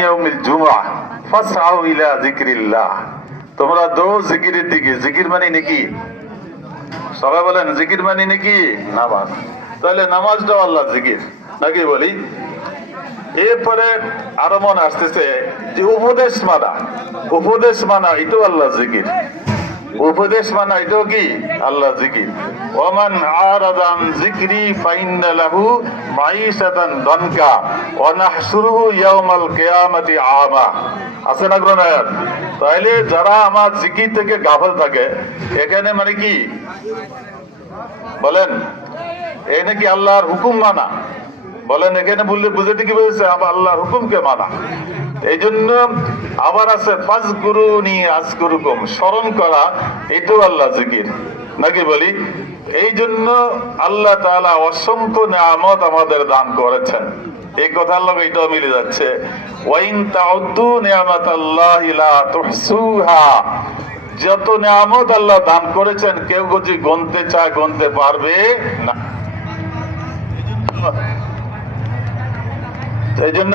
ইয়াউমিল জুমআ ফাসআউ ইলা যিকরিল্লাহ, তোমরা দো জিকিরের দিকে। জিকির মানে নাকি? সবাই বলেন জিকির মানে নাকি? নামাজ। তাহলে নামাজটাও আল্লাহ জিকির নাকি বলি? এরপরে আরো মনে আসতেছে যে উপদেশ মানা এটাও আল্লাহ জিকির। উপদেশ মানা এটাও কি আল্লাহ জিকির। ওমান আরাদা আন যিকরি ফাইন্না লাহু মাঈশাতান দানকা ওয়া নাহশুরুহু ইয়াওমাল কিয়ামাতি আমা। আছে না কোন আয়াত? তাইলে যারা আমার জিকির থেকে গাফল থাকে, এখানে মানে কি বলেন? এই নাকি আল্লাহর হুকুম মানা? বলেন এখানে বললে বুঝাতে কি বলছে? আল্লাহর হুকুমকে মানা। এই জন্য আবার আছে ফাজকুরুনি আযকুরুকুম, স্মরণ করা এটাও আল্লাহ জিকির নাকি বলি? এই জন্য আল্লাহ তাআলা অসংখ্য নিয়ামত আমাদের দান করেছেন। এই কথার লগে এটাও মিলে যাচ্ছে, ওয়াইন তাউদ্দু নিয়ামাতাল্লাহি লা তুহসুহা। যত নিয়ামত আল্লাহ দান করেছেন কেউ যদি গুনতে চায় গুনতে পারবে না। এই জন্য